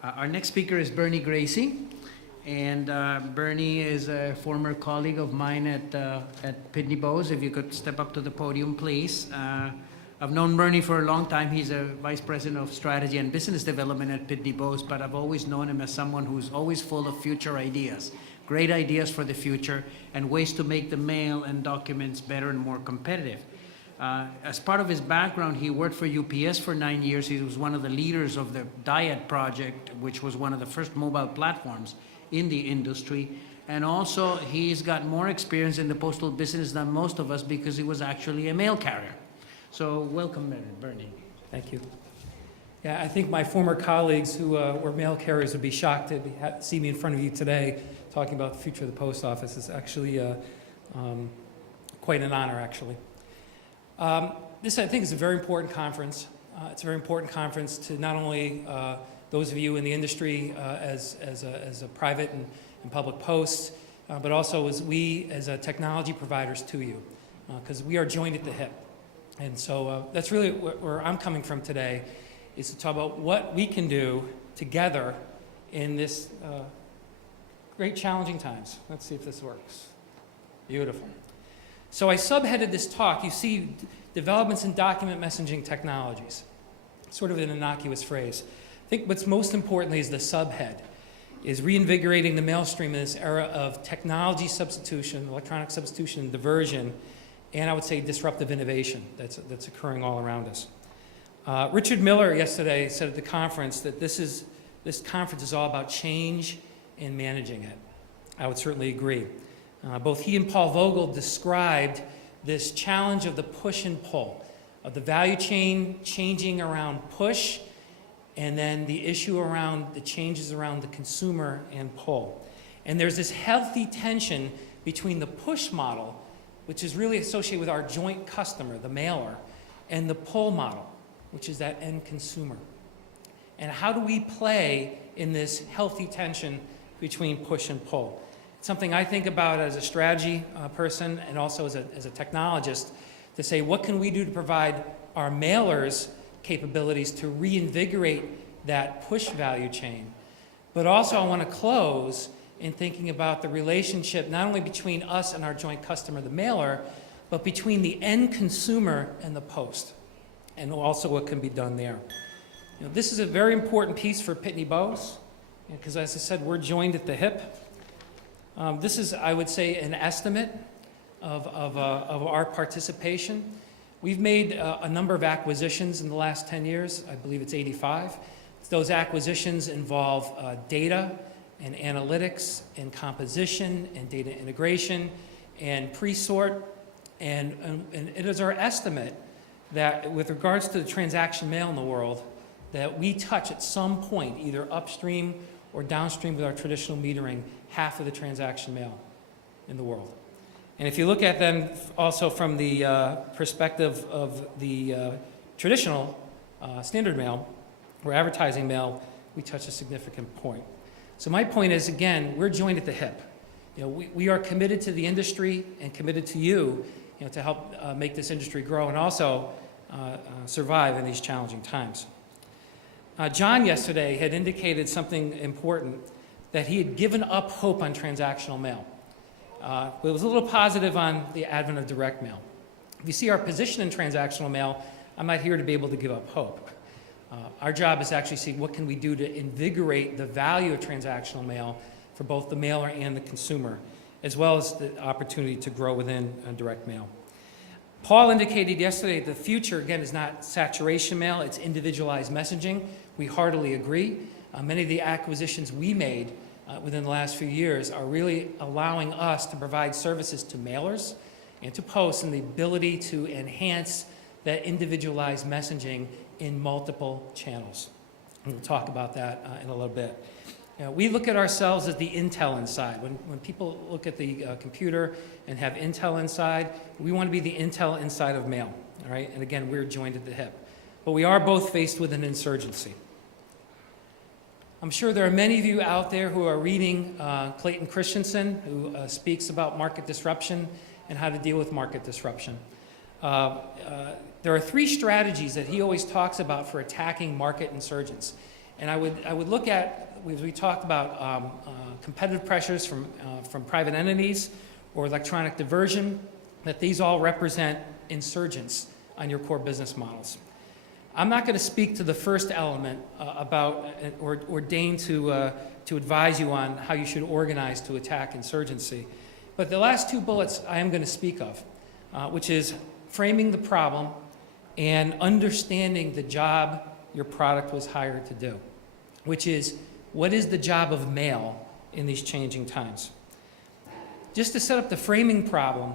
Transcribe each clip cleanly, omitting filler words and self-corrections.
Our next speaker is Gracy, and Bernie is a former colleague of mine at Pitney. If you could step up to the podium, please. I've known Bernie for a long time. He's a vice president of strategy and business development at Pitney, but I've always known him as someone who's always full of future ideas, great ideas for the future, and ways to make the mail and documents better and more competitive. As part of his background, he worked for UPS for 9 years. He was one of the leaders of the Diet project, which was one of the first mobile platforms in the industry. And also, he's got more experience in the postal business than most of us because he was actually a mail carrier. So welcome, Bernie. Thank you. Yeah, I think my former colleagues who were mail carriers would be shocked to see me in front of you today talking about the future of the post office. It's actually quite an honor, actually. This, I think, is a very important conference. It's a very important conference to not only those of you in the industry as a private and public post, but also as we as technology providers to you, because we are joined at the hip. And so that's really where I'm coming from today, is to talk about what we can do together in this great challenging times. Let's see if this works. Beautiful. So I subheaded this talk, you see, developments in document messaging technologies. Sort of an innocuous phrase. I think what's most importantly is the subhead, is reinvigorating the mail stream in this era of technology substitution, electronic substitution and diversion, and I would say disruptive innovation that's occurring all around us. Richard Miller yesterday said at the conference that this conference is all about change and managing it. I would certainly agree. Both he and Paul Vogel described this challenge of the push and pull, of the value chain changing around push, and then the issue around the changes around the consumer and pull. And there's this healthy tension between the push model, which is really associated with our joint customer, the mailer, and the pull model, which is that end consumer. And how do we play in this healthy tension between push and pull? It's something I think about as a strategy person and also as a technologist, to say what can we do to provide our mailers capabilities to reinvigorate that push value chain. But also I want to close in thinking about the relationship not only between us and our joint customer, the mailer, but between the end consumer and the post, and also what can be done there. You know, this is a very important piece for Pitney Bowes, because as I said, we're joined at the hip. This is, I would say, an estimate of our participation. We've made a number of acquisitions in the last 10 years. I believe it's 85. Those acquisitions involve data and analytics and composition and data integration and pre-sort. And it is our estimate that with regards to the transaction mail in the world, that we touch at some point, either upstream or downstream with our traditional metering, half of the transaction mail in the world. And if you look at them also from the perspective of the traditional standard mail or advertising mail, we touch a significant point. So my point is, again, we're joined at the hip. You know, we are committed to the industry and committed to you, to help make this industry grow and also survive in these challenging times. John yesterday had indicated something important, that he had given up hope on transactional mail. It was a little positive on the advent of direct mail. If you see our position in transactional mail, I'm not here to be able to give up hope. Our job is to actually see what can we do to invigorate the value of transactional mail for both the mailer and the consumer, as well as the opportunity to grow within direct mail. Paul indicated yesterday that the future, again, is not saturation mail, it's individualized messaging. We heartily agree. Many of the acquisitions we made within the last few years are really allowing us to provide services to mailers and to posts and the ability to enhance that individualized messaging in multiple channels. And we'll talk about that in a little bit. We look at ourselves as the Intel inside. When people look at the computer and have Intel inside, we want to be the Intel inside of mail, all right? And again, we're joined at the hip. But we are both faced with an insurgency. I'm sure there are many of you out there who are reading Clayton Christensen, who speaks about market disruption and how to deal with market disruption. There are three strategies that he always talks about for attacking market insurgents. And I would look at, we talked about competitive pressures from private entities or electronic diversion, that these all represent insurgents on your core business models. I'm not going to speak to the first element or deign to advise you on how you should organize to attack insurgency. But the last two bullets I am going to speak of, which is framing the problem and understanding the job your product was hired to do, which is, what is the job of mail in these changing times? Just to set up the framing problem,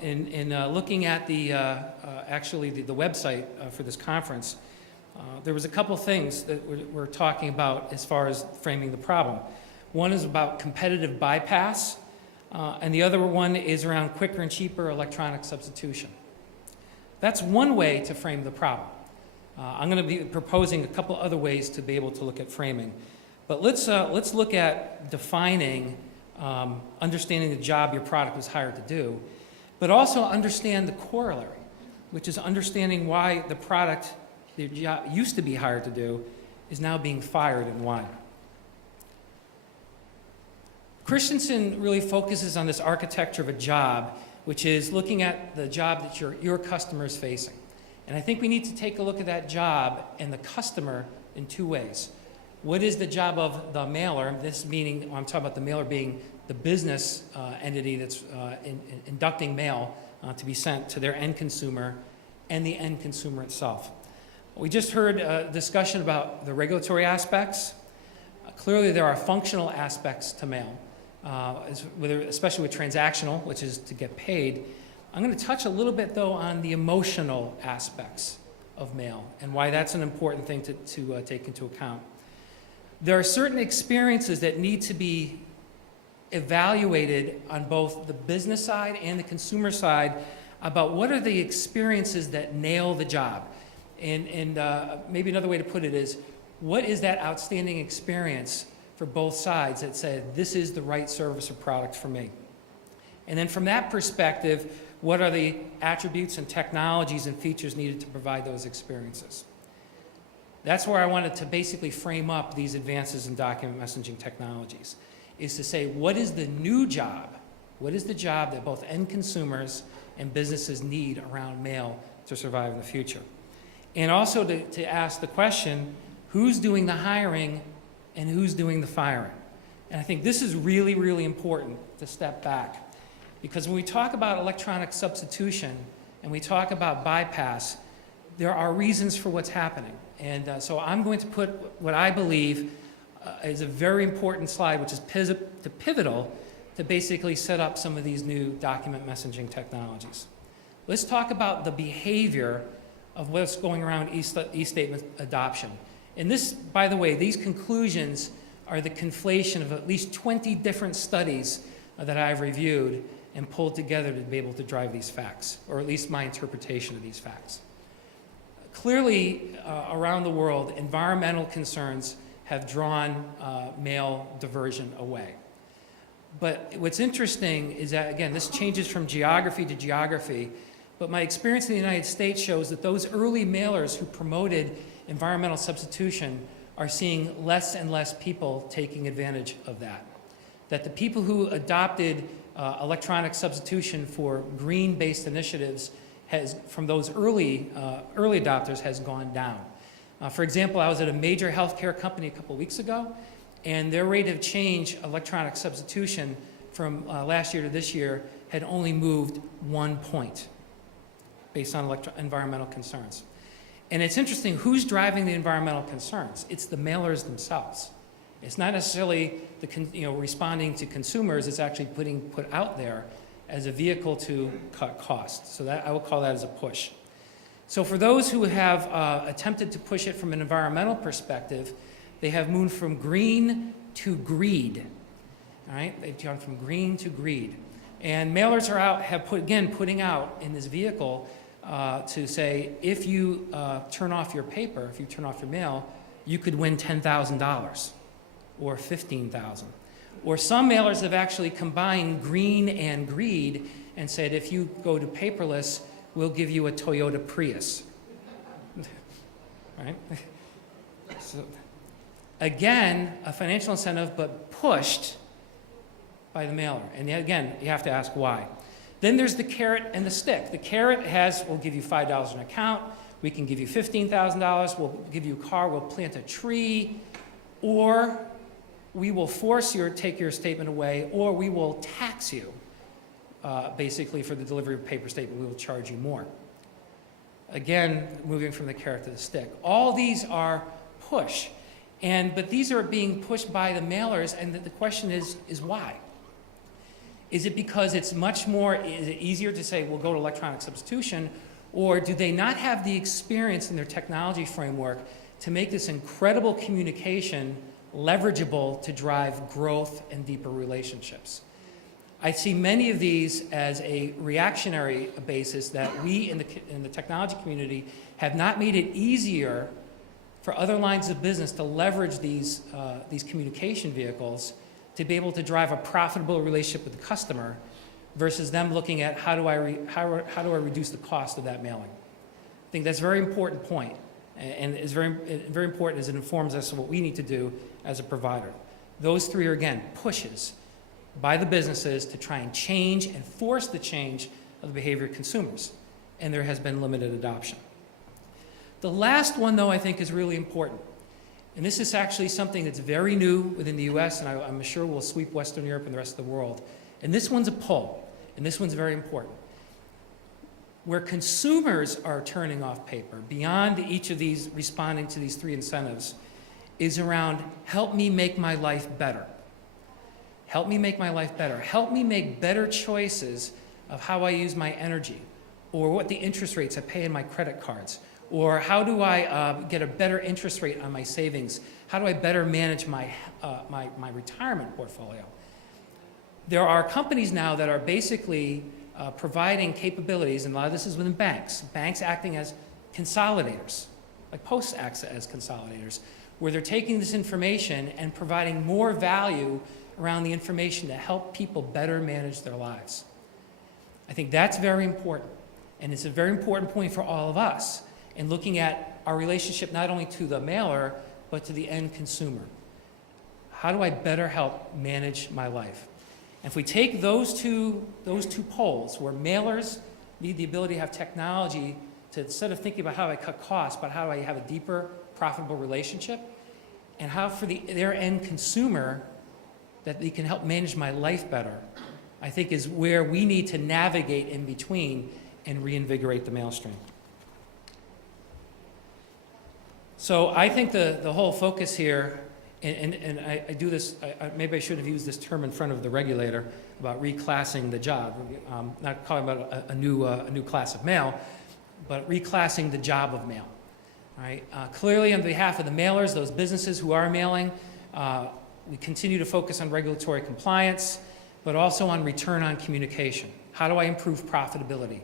in looking at actually the website for this conference, there was a couple things that we're talking about as far as framing the problem. One is about competitive bypass, and the other one is around quicker and cheaper electronic substitution. That's one way to frame the problem. I'm going to be proposing a couple other ways to be able to look at framing. But let's look at defining, understanding the job your product was hired to do, but also understand the corollary, which is understanding why the product the job used to be hired to do is now being fired and why. Christensen really focuses on this architecture of a job, which is looking at the job that your customer is facing. And I think we need to take a look at that job and the customer in two ways. What is the job of the mailer? This meaning, I'm talking about the mailer being the business entity that's inducting mail to be sent to their end consumer and the end consumer itself. We just heard a discussion about the regulatory aspects. Clearly there are functional aspects to mail, especially with transactional, which is to get paid. I'm going to touch a little bit, though, on the emotional aspects of mail and why that's an important thing to take into account. There are certain experiences that need to be evaluated on both the business side and the consumer side about what are the experiences that nail the job. And maybe another way to put it is, what is that outstanding experience for both sides that say, this is the right service or product for me? And then from that perspective, what are the attributes and technologies and features needed to provide those experiences? That's where I wanted to basically frame up these advances in document messaging technologies, is to say, what is the new job? What is the job that both end consumers and businesses need around mail to survive in the future? And also to ask the question, who's doing the hiring and who's doing the firing? And I think this is really, really important to step back. Because when we talk about electronic substitution and we talk about bypass, there are reasons for what's happening. And so I'm going to put what I believe is a very important slide, which is pivotal to basically set up some of these new document messaging technologies. Let's talk about the behavior of what's going around e-statement adoption. And this, by the way, these conclusions are the conflation of at least 20 different studies that I've reviewed and pulled together to be able to drive these facts, or at least my interpretation of these facts. Clearly, around the world, environmental concerns have drawn mail diversion away. But what's interesting is that, again, this changes from geography to geography, but my experience in the United States shows that those early mailers who promoted environmental substitution are seeing less and less people taking advantage of that. That the people who adopted electronic substitution for green-based initiatives from those early adopters has gone down. For example, I was at a major healthcare company a couple weeks ago, and their rate of change, electronic substitution, from last year to this year had only moved 1 point based on environmental concerns. And it's interesting, who's driving the environmental concerns? It's the mailers themselves. It's not necessarily responding to consumers, it's actually put out there as a vehicle to cut costs. So that I will call that as a push. So for those who have attempted to push it from an environmental perspective, they have moved from green to greed. All right, they've gone from green to greed. And mailers are out, putting out in this vehicle to say, if you turn off your paper, if you turn off your mail, you could win $10,000 or $15,000. Or some mailers have actually combined green and greed and said, if you go to paperless, we'll give you a Toyota Prius. Right? So Again, a financial incentive, but pushed by the mailer. And again, you have to ask why. Then there's the carrot and the stick. The carrot we'll give you $5 in an account, we can give you $15,000, we'll give you a car, we'll plant a tree, or we will take your statement away, or we will tax you, basically for the delivery of a paper statement, we will charge you more. Again, moving from the carrot to the stick. All these are push, but these are being pushed by the mailers, and the question is why? Is it because is it easier to say, we'll go to electronic substitution, or do they not have the experience in their technology framework to make this incredible communication leverageable to drive growth and deeper relationships? I see many of these as a reactionary basis that we in the technology community have not made it easier for other lines of business to leverage these communication vehicles to be able to drive a profitable relationship with the customer versus them looking at how do I reduce the cost of that mailing. I think that's a very important point, and it's very, very important as it informs us of what we need to do as a provider. Those three are, again, pushes by the businesses to try and change and force the change of the behavior of consumers, and there has been limited adoption. The last one, though, I think is really important, and this is actually something that's very new within the US, and I'm sure will sweep Western Europe and the rest of the world. And this one's a pull, and this one's very important. Where consumers are turning off paper, beyond each of these, responding to these three incentives, is around, help me make my life better. Help me make my life better. Help me make better choices of how I use my energy, or what the interest rates I pay in my credit cards, or how do I get a better interest rate on my savings? How do I better manage my retirement portfolio? There are companies now that are basically providing capabilities, and a lot of this is within banks acting as consolidators, like Post acts as consolidators, where they're taking this information and providing more value around the information to help people better manage their lives. I think that's very important, and it's a very important point for all of us in looking at our relationship not only to the mailer, but to the end consumer. How do I better help manage my life? And if we take those two poles, where mailers need the ability to have technology to, instead of thinking about how I cut costs, but how do I have a deeper, profitable relationship, and how for their end consumer that they can help manage my life better, I think is where we need to navigate in between and reinvigorate the mail stream. So I think the whole focus here, and I do this, maybe I should have used this term in front of the regulator about reclassing the job, not calling about a new class of mail, but reclassing the job of mail. All right? Clearly, on behalf of the mailers, those businesses who are mailing, we continue to focus on regulatory compliance, but also on return on communication. How do I improve profitability?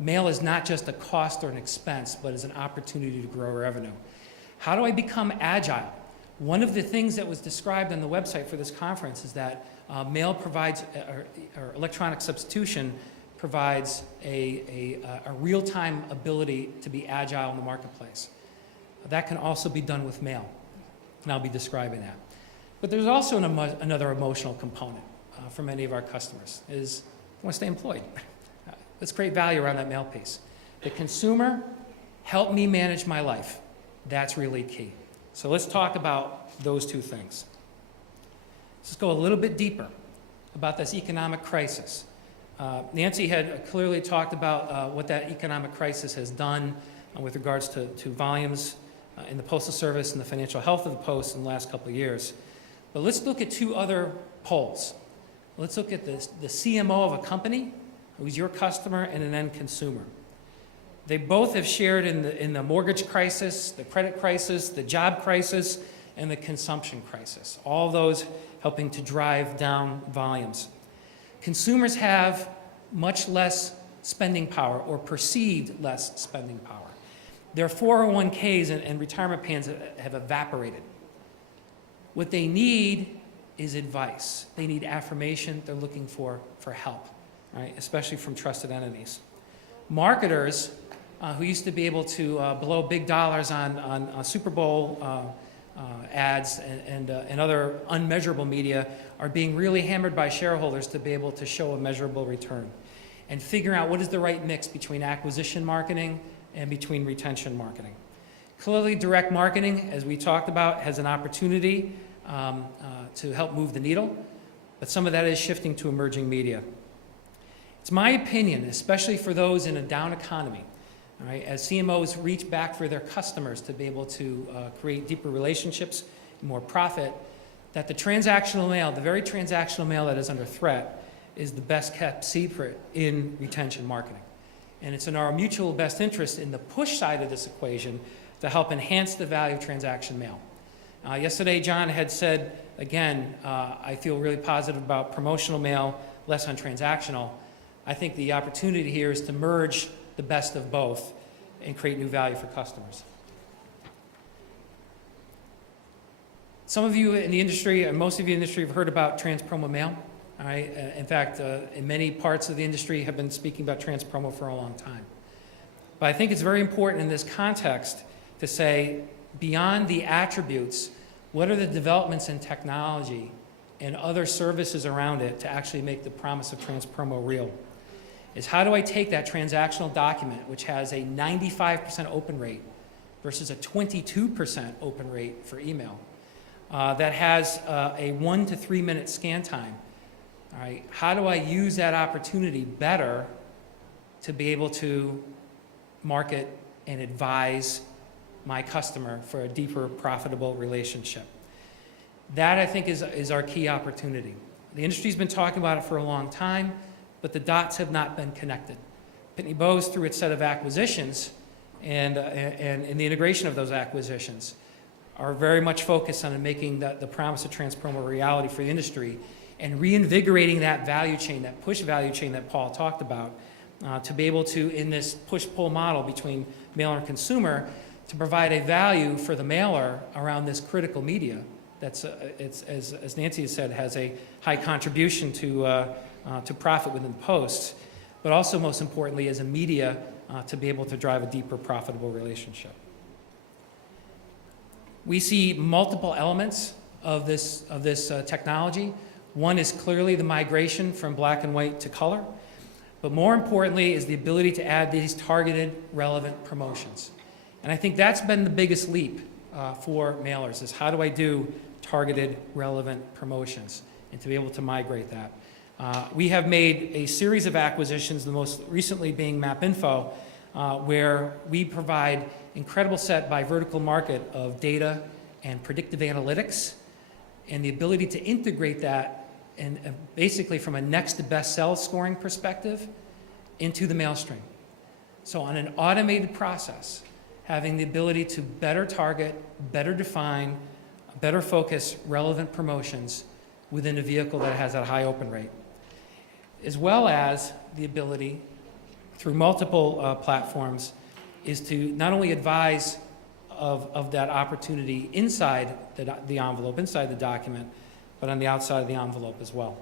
Mail is not just a cost or an expense, but is an opportunity to grow revenue. How do I become agile? One of the things that was described on the website for this conference is that mail provides, or electronic substitution provides a real-time ability to be agile in the marketplace. That can also be done with mail, and I'll be describing that. But there's also another emotional component for many of our customers, is I want to stay employed. Let's create value around that mail piece. The consumer, help me manage my life. That's really key. So let's talk about those two things. Let's go a little bit deeper about this economic crisis. Nancy had clearly talked about what that economic crisis has done with regards to volumes in the Postal Service and the financial health of the Post in the last couple of years. But let's look at two other poles. Let's look at the CMO of a company, who's your customer, and an end consumer. They both have shared in the mortgage crisis, the credit crisis, the job crisis, and the consumption crisis. All those helping to drive down volumes. Consumers have much less spending power, or perceived less spending power. Their 401ks and retirement plans have evaporated. What they need is advice. They need affirmation. They're looking for help, right? Especially from trusted entities. Marketers who used to be able to blow big dollars on Super Bowl ads and other unmeasurable media are being really hammered by shareholders to be able to show a measurable return. And figuring out what is the right mix between acquisition marketing and between retention marketing. Clearly, direct marketing, as we talked about, has an opportunity to help move the needle, but some of that is shifting to emerging media. It's my opinion, especially for those in a down economy, all right, as CMOs reach back for their customers to be able to create deeper relationships, more profit, that the transactional mail, the very transactional mail that is under threat, is the best kept secret in retention marketing. And it's in our mutual best interest in the push side of this equation to help enhance the value of transaction mail. Yesterday, John had said, again, I feel really positive about promotional mail, less on transactional. I think the opportunity here is to merge the best of both and create new value for customers. Some of you in the industry, and most of you in the industry, have heard about trans-promo mail. All right? In fact, in many parts of the industry have been speaking about trans-promo for a long time. But I think it's very important in this context to say, beyond the attributes, what are the developments in technology and other services around it to actually make the promise of trans-promo real? Is how do I take that transactional document, which has a 95% open rate versus a 22% open rate for email, that has a 1 to 3 minute scan time? All right, how do I use that opportunity better to be able to market and advise my customer for a deeper, profitable relationship? That, I think, is our key opportunity. The industry's been talking about it for a long time, but the dots have not been connected. Pitney Bowes, through its set of acquisitions and the integration of those acquisitions, are very much focused on making the promise of trans-promo reality for the industry and reinvigorating that value chain, that push value chain that Paul talked about, to be able to, in this push-pull model between mailer and consumer, to provide a value for the mailer around this critical media that's, as Nancy has said, has a high contribution to profit within posts, but also, most importantly, as a media to be able to drive a deeper, profitable relationship. We see multiple elements of this technology. One is clearly the migration from black and white to color, but more importantly is the ability to add these targeted, relevant promotions. And I think that's been the biggest leap for mailers, is how do I do targeted, relevant promotions, and to be able to migrate that. We have made a series of acquisitions, the most recently being MapInfo, where we provide incredible set by vertical market of data and predictive analytics, and the ability to integrate that and basically from a next to best sell scoring perspective into the mail stream. So on an automated process, having the ability to better target, better define, better focus relevant promotions within a vehicle that has that high open rate, as well as the ability through multiple platforms is to not only advise of that opportunity inside the envelope, inside the document, but on the outside of the envelope as well.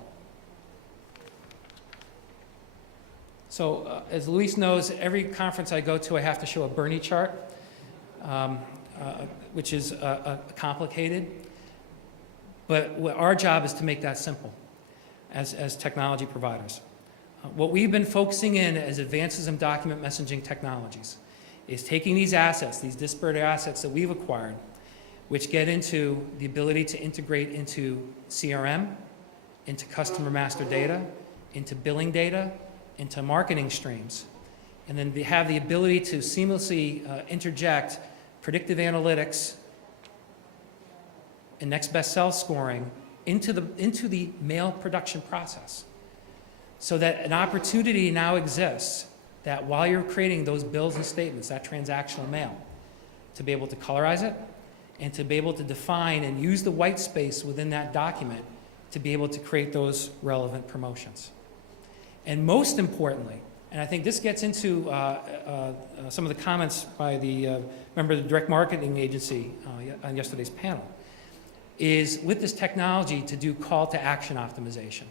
So as Luis knows, every conference I go to, I have to show a Bernie chart, which is complicated. But our job is to make that simple as technology providers. What we've been focusing in as advances in document messaging technologies is taking these assets, these disparate assets that we've acquired, which get into the ability to integrate into CRM, into customer master data, into billing data, into marketing streams, and then have the ability to seamlessly interject predictive analytics and next best sell scoring into the mail production process, so that an opportunity now exists that while you're creating those bills and statements, that transactional mail, to be able to colorize it and to be able to define and use the white space within that document to be able to create those relevant promotions. And most importantly, and I think this gets into some of the comments by the member of the direct marketing agency on yesterday's panel, is with this technology to do call to action optimization.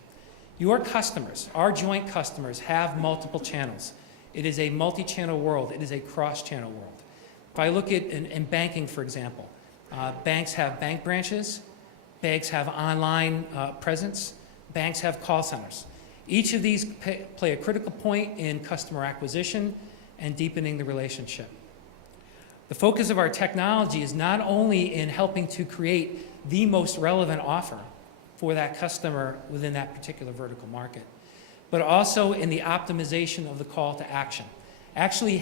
Your customers, our joint customers, have multiple channels. It is a multi-channel world. It is a cross-channel world. If I look at in banking, for example, Banks have bank branches. Banks have online presence. Banks have call centers. Each of these play a critical point in customer acquisition and deepening the relationship. The focus of our technology is not only in helping to create the most relevant offer for that customer within that particular vertical market, but also in the optimization of the call to action. Actually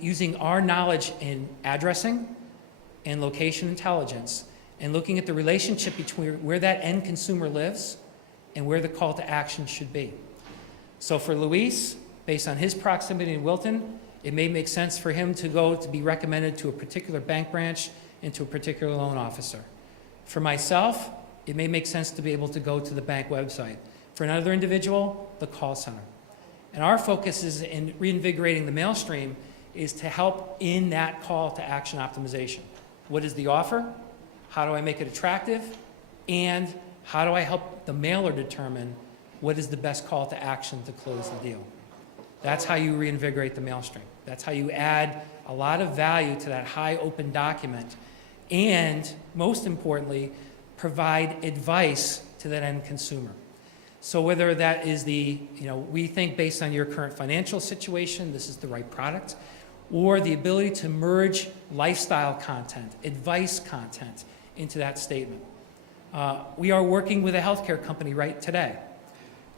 using our knowledge in addressing and location intelligence and looking at the relationship between where that end consumer lives and where the call to action should be. So for Luis, based on his proximity in Wilton, it may make sense for him to be recommended to a particular bank branch and to a particular loan officer. For myself, it may make sense to be able to go to the bank website. For another individual, the call center. And our focus is in reinvigorating the mail stream is to help in that call to action optimization. What is the offer? How do I make it attractive? And how do I help the mailer determine what is the best call to action to close the deal? That's how you reinvigorate the mail stream. That's how you add a lot of value to that high open document. And most importantly, provide advice to that end consumer. So whether that is we think based on your current financial situation, this is the right product, or the ability to merge lifestyle content, advice content into that statement. We are working with a healthcare company right today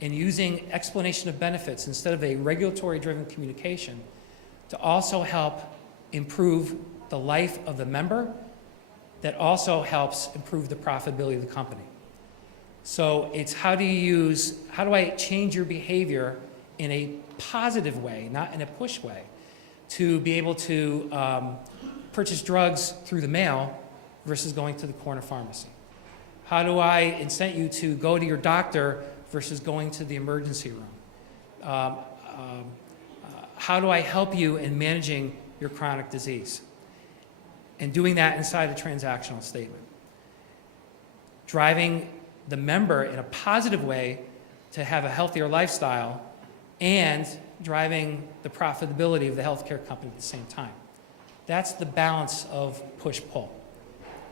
and using explanation of benefits instead of a regulatory-driven communication to also help improve the life of the member that also helps improve the profitability of the company. So it's how do I change your behavior in a positive way, not in a push way, to be able to purchase drugs through the mail versus going to the corner pharmacy? How do I incent you to go to your doctor versus going to the emergency room? How do I help you in managing your chronic disease? And doing that inside a transactional statement. Driving the member in a positive way to have a healthier lifestyle and driving the profitability of the healthcare company at the same time. That's the balance of push-pull,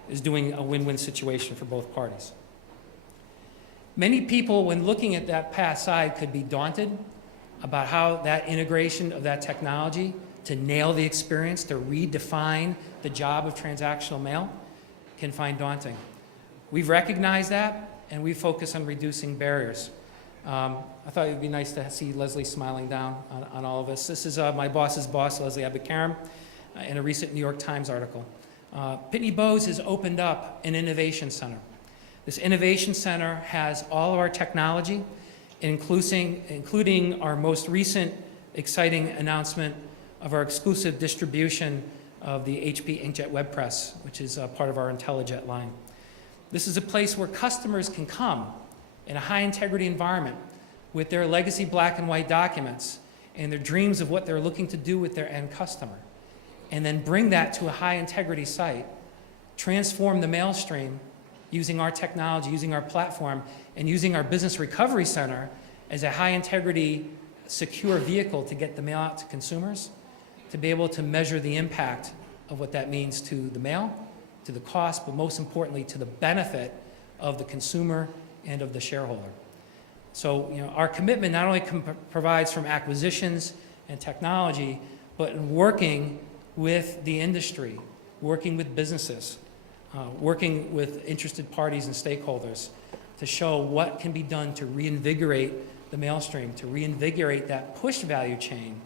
is doing a win-win situation for both parties. Many people, when looking at that path side, could be daunted about how that integration of that technology to nail the experience, to redefine the job of transactional mail, can find daunting. We've recognized that, and we focus on reducing barriers. I thought it would be nice to see Leslie smiling down on all of us. This is my boss's boss, Leslie Abikaram, in a recent New York Times article. Pitney Bowes has opened up an innovation center. This innovation center has all of our technology, including our most recent exciting announcement of our exclusive distribution of the HP Inkjet web press, which is part of our IntelliJet line. This is a place where customers can come in a high-integrity environment with their legacy black and white documents and their dreams of what they're looking to do with their end customer, and then bring that to a high-integrity site, transform the mail stream using our technology, using our platform, and using our business recovery center as a high-integrity, secure vehicle to get the mail out to consumers, to be able to measure the impact of what that means to the mail, to the cost, but most importantly, to the benefit of the consumer and of the shareholder. So, our commitment not only provides from acquisitions and technology, but in working with the industry, working with businesses, working with interested parties and stakeholders to show what can be done to reinvigorate the mail stream, to reinvigorate that push value chain,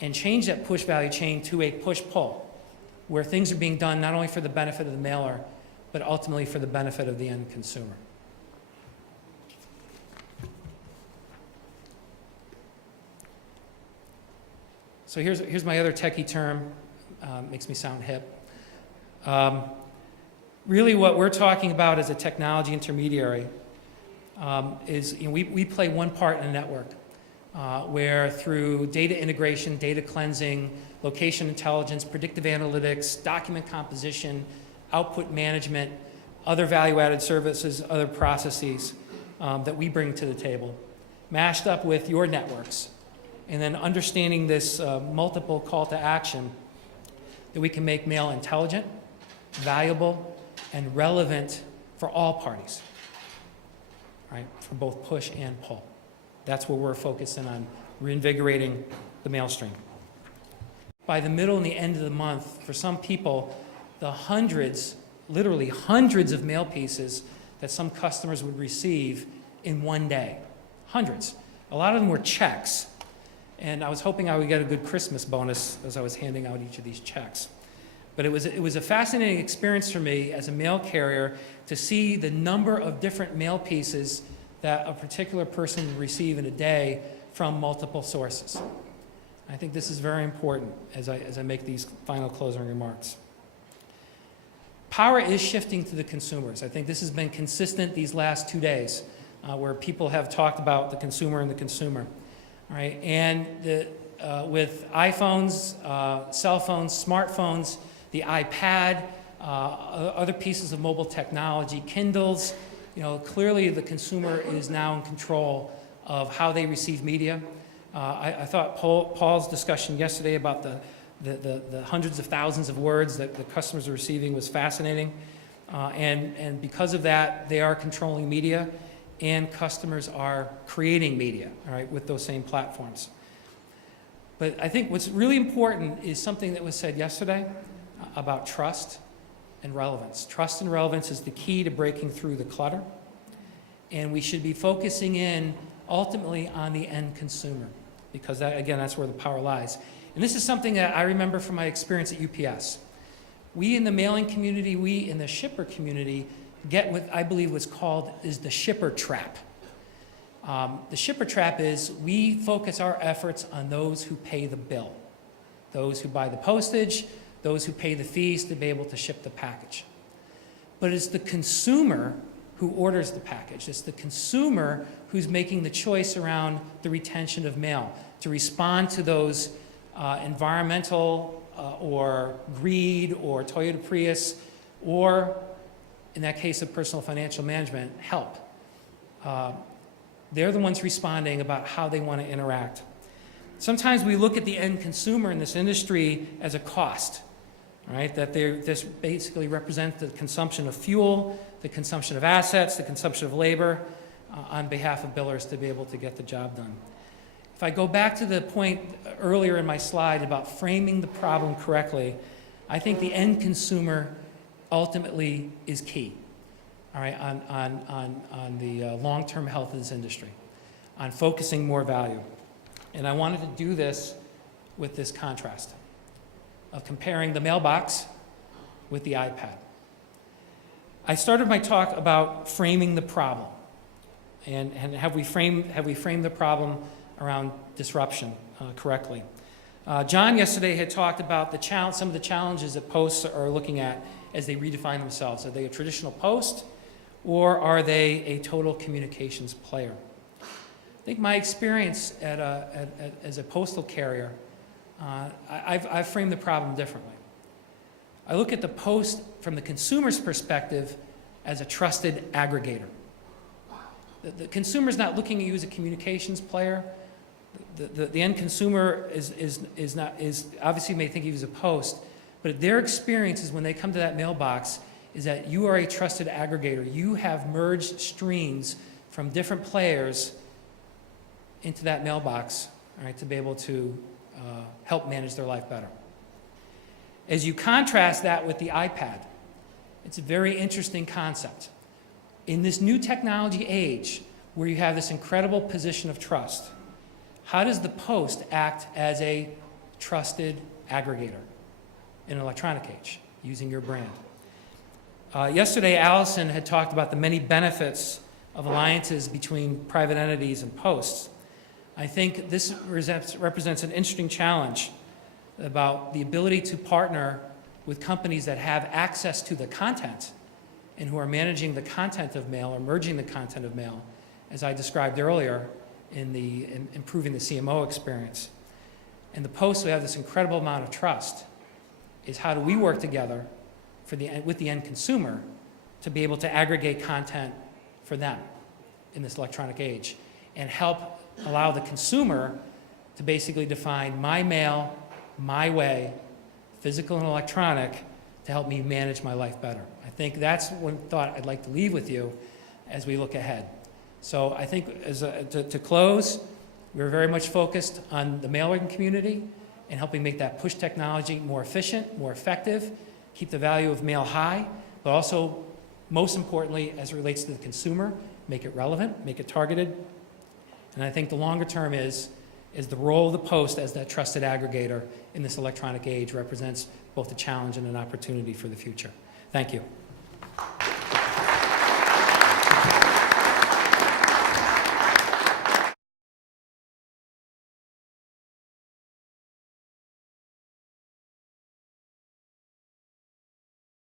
and change that push value chain to a push-pull, where things are being done not only for the benefit of the mailer, but ultimately for the benefit of the end consumer. So here's my other techie term, makes me sound hip. Really what we're talking about as a technology intermediary is we play one part in a network where through data integration, data cleansing, location intelligence, predictive analytics, document composition, output management, other value-added services, other processes that we bring to the table, mashed up with your networks, and then understanding this multiple call to action that we can make mail intelligent, valuable, and relevant for all parties, right? For both push and pull. That's where we're focusing on reinvigorating the mail stream. By the middle and the end of the month, for some people, the hundreds, literally hundreds of mail pieces that some customers would receive in one day. Hundreds. A lot of them were checks. And I was hoping I would get a good Christmas bonus as I was handing out each of these checks. But it was a fascinating experience for me as a mail carrier to see the number of different mail pieces that a particular person would receive in a day from multiple sources. I think this is very important as I make these final closing remarks. Power is shifting to the consumers. I think this has been consistent these last 2 days, where people have talked about the consumer and the consumer. All right? And with iPhones, cell phones, smartphones, the iPad, other pieces of mobile technology, Kindles, clearly the consumer is now in control of how they receive media. I thought Paul's discussion yesterday about the hundreds of thousands of words that the customers are receiving was fascinating. And because of that, they are controlling media, and customers are creating media, all right, with those same platforms. But I think what's really important is something that was said yesterday about trust and relevance. Trust and relevance is the key to breaking through the clutter, and we should be focusing in ultimately on the end consumer, because that, again, that's where the power lies. And this is something that I remember from my experience at UPS. We in the mailing community, we in the shipper community get what I believe was called is the shipper trap. The shipper trap is we focus our efforts on those who pay the bill, those who buy the postage, those who pay the fees to be able to ship the package. But it's the consumer who orders the package. It's the consumer who's making the choice around the retention of mail, to respond to those environmental or greed or Toyota Prius, or in that case of personal financial management, help. They're the ones responding about how they want to interact. Sometimes we look at the end consumer in this industry as a cost, right? That this basically represents the consumption of fuel, the consumption of assets, the consumption of labor on behalf of billers to be able to get the job done. If I go back to the point earlier in my slide about framing the problem correctly, I think the end consumer ultimately is key, all right, on the long-term health of this industry, on focusing more value. And I wanted to do this with this contrast of comparing the mailbox with the iPad. I started my talk about framing the problem, and have we framed the problem around disruption correctly. John yesterday had talked about some of the challenges that posts are looking at as they redefine themselves. Are they a traditional post, or are they a total communications player? I think my experience as a postal carrier, I've framed the problem differently. I look at the post from the consumer's perspective as a trusted aggregator. The consumer's not looking at you as a communications player. The end consumer is obviously may think of you as a post, but their experience is when they come to that mailbox is that you are a trusted aggregator. You have merged streams from different players into that mailbox, all right, to be able to help manage their life better. As you contrast that with the iPad, it's a very interesting concept. In this new technology age, where you have this incredible position of trust, how does the post act as a trusted aggregator in an electronic age, using your brand? Yesterday, Allison had talked about the many benefits of alliances between private entities and posts. I think this represents an interesting challenge about the ability to partner with companies that have access to the content and who are managing the content of mail or merging the content of mail, as I described earlier in improving the CMO experience. And the posts who have this incredible amount of trust is how do we work together with the end consumer to be able to aggregate content for them in this electronic age and help allow the consumer to basically define my mail, my way, physical and electronic, to help me manage my life better. I think that's one thought I'd like to leave with you as we look ahead. So I think to close, we're very much focused on the mail-order community and helping make that push technology more efficient, more effective, keep the value of mail high, but also, most importantly, as it relates to the consumer, make it relevant, make it targeted. And I think the longer term is the role of the post as that trusted aggregator in this electronic age represents both a challenge and an opportunity for the future. Thank you.